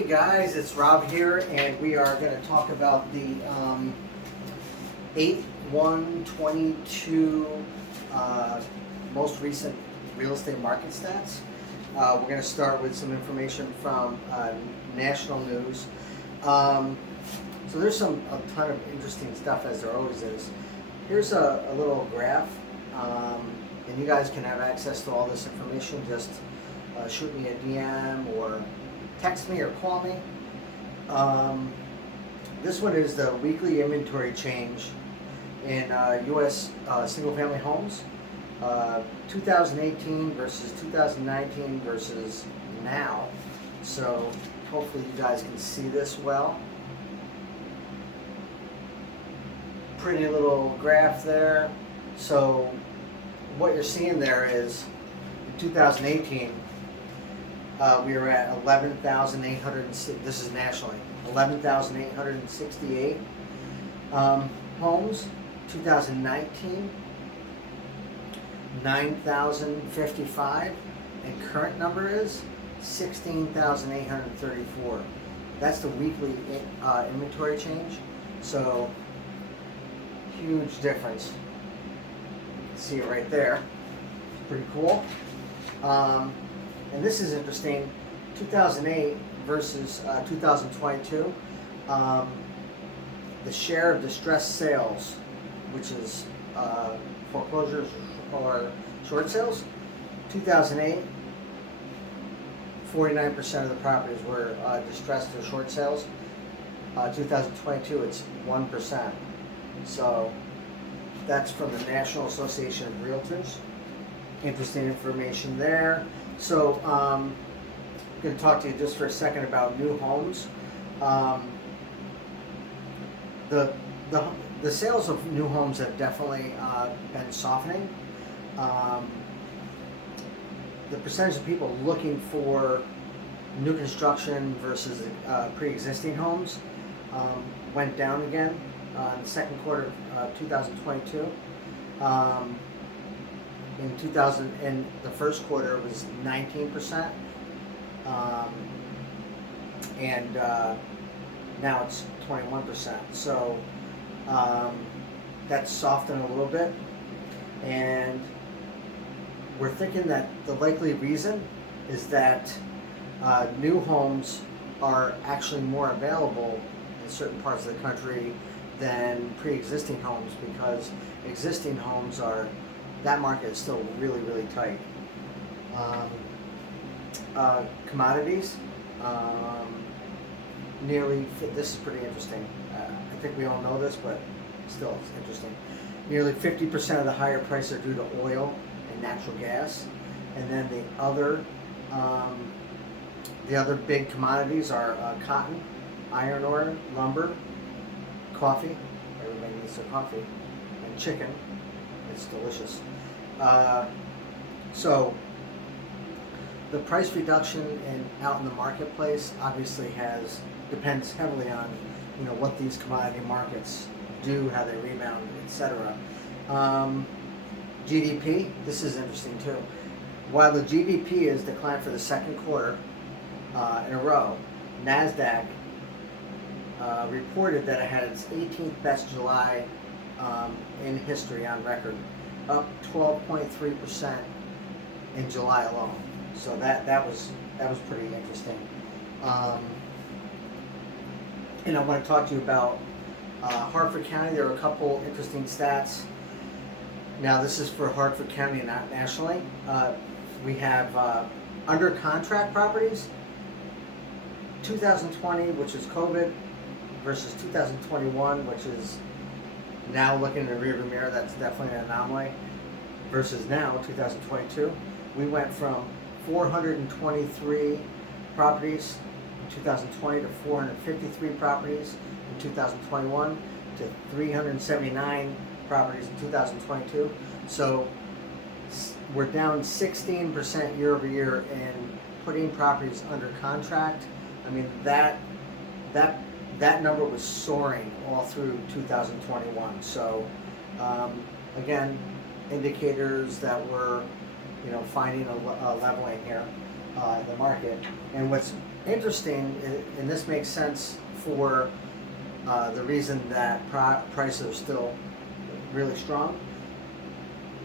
Hey guys, it's Rob here, and we are going to talk about the 8/1/22 most recent real estate market stats. We're going to start with some information from national news. So there's a ton of interesting stuff, as there always is. Here's a little graph, and you guys can have access to all this information. Just shoot me a DM or text me or call me. This one is the weekly inventory change in U.S. single-family homes, 2018 versus 2019 versus now. So hopefully you guys can see this well. Pretty little graph there. So what you're seeing there is in 2018, we were at 11,800. This is nationally, 11,868 homes. 2019, 9,055, and current number is 16,834. That's the weekly inventory change. So huge difference. You can see it right there. It's pretty cool. And this is interesting, 2008 versus 2022. The share of distressed sales, which is foreclosures or short sales, 2008, 49% of the properties were distressed or short sales. 2022, it's 1%. So that's from the National Association of Realtors. Interesting information there. So I'm going to talk to you just for a second about new homes. The sales of new homes have definitely been softening. The percentage of people looking for new construction versus pre-existing homes went down again in the second quarter of 2022. In the first quarter it was 19%, and now it's 21%. So that's softened a little bit, and we're thinking that the likely reason is that new homes are actually more available in certain parts of the country than pre-existing homes, because existing homes that market is still really, really tight. Commodities, this is pretty interesting. I think we all know this, but still it's interesting. Nearly 50% of the higher prices are due to oil and natural gas. And then the other big commodities are cotton, iron ore, lumber, coffee. Everybody needs some coffee. And chicken. It's delicious. So the price reduction out in the marketplace obviously depends heavily on what these commodity markets do, how they rebound, etc. GDP, this is interesting too. While the GDP has declined for the second quarter in a row, NASDAQ reported that it had its 18th best July in history on record, up 12.3% in July alone. So that was pretty interesting. And I want to talk to you about Hartford County. There are a couple interesting stats. Now this is for Hartford County, not nationally. We have under contract properties, 2020, which is COVID, versus 2021, which is now looking in the rearview mirror. That's definitely an anomaly. Versus now, 2022, we went from 423 properties in 2020 to 453 properties in 2021 to 379 properties in 2022. So we're down 16% year over year in putting properties under contract. I mean, that number was soaring all through 2021. So again, indicators that we're finding a leveling here. the market. And what's interesting, and this makes sense for the reason that prices are still really strong.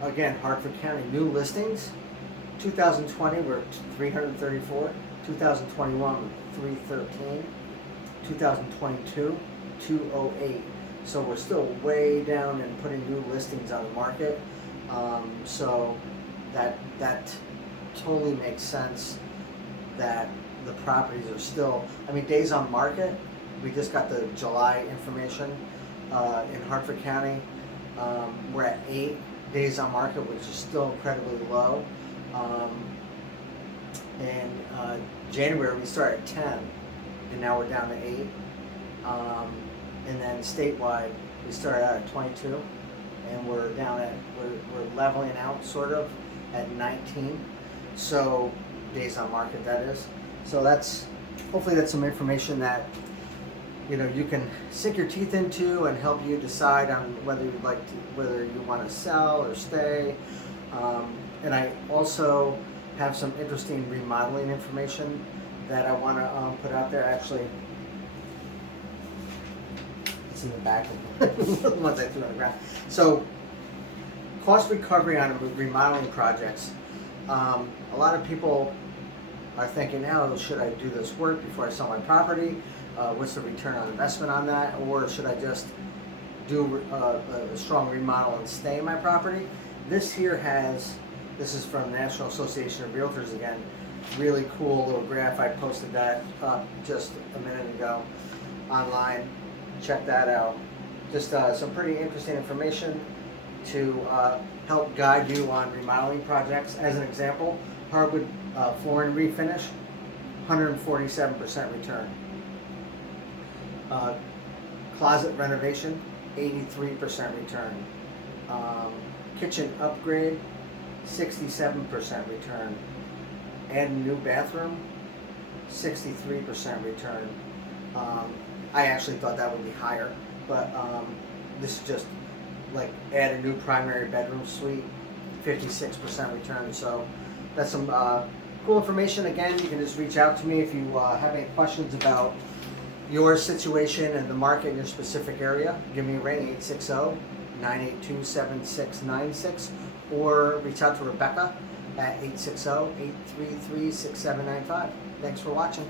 Again, Hartford County new listings, 2020 were 334, 2021 were 313, 2022 208. So we're still way down in putting new listings on the market. So that totally makes sense that the properties are still, I mean, days on market, we just got the July information in Hartford County. We're at 8 days on market, which is still incredibly low. In January we started at 10, and now we're down to 8. And then statewide we started out at 22, and we're down at, we're leveling out sort of at 19. So days on market, that is. So that's, hopefully that's some information that you can sink your teeth into and help you decide on whether you'd like to, whether you want to sell or stay. And I also have some interesting remodeling information that I want to put out there. Actually, it's in the back of the ones I threw on the ground. So, cost recovery on remodeling projects. A lot of people are thinking, oh, should I do this work before I sell my property? What's the return on investment on that? Or should I just do a strong remodel and stay in my property? This is from the National Association of Realtors again. Really cool little graph. I posted that up just a minute ago online. Check that out. Just some pretty interesting information to help guide you on remodeling projects. As an example, hardwood flooring refinish, 147% return. Closet renovation, 83% return. Kitchen upgrade, 67% return. Add a new bathroom, 63% return. I actually thought that would be higher, but this is just like add a new primary bedroom suite, 56% return. So that's some cool information. Again, you can just reach out to me if you have any questions about your situation and the market in your specific area. Give me a ring, 860-982-7696, or reach out to Rebecca at 860-833-6795. Thanks for watching.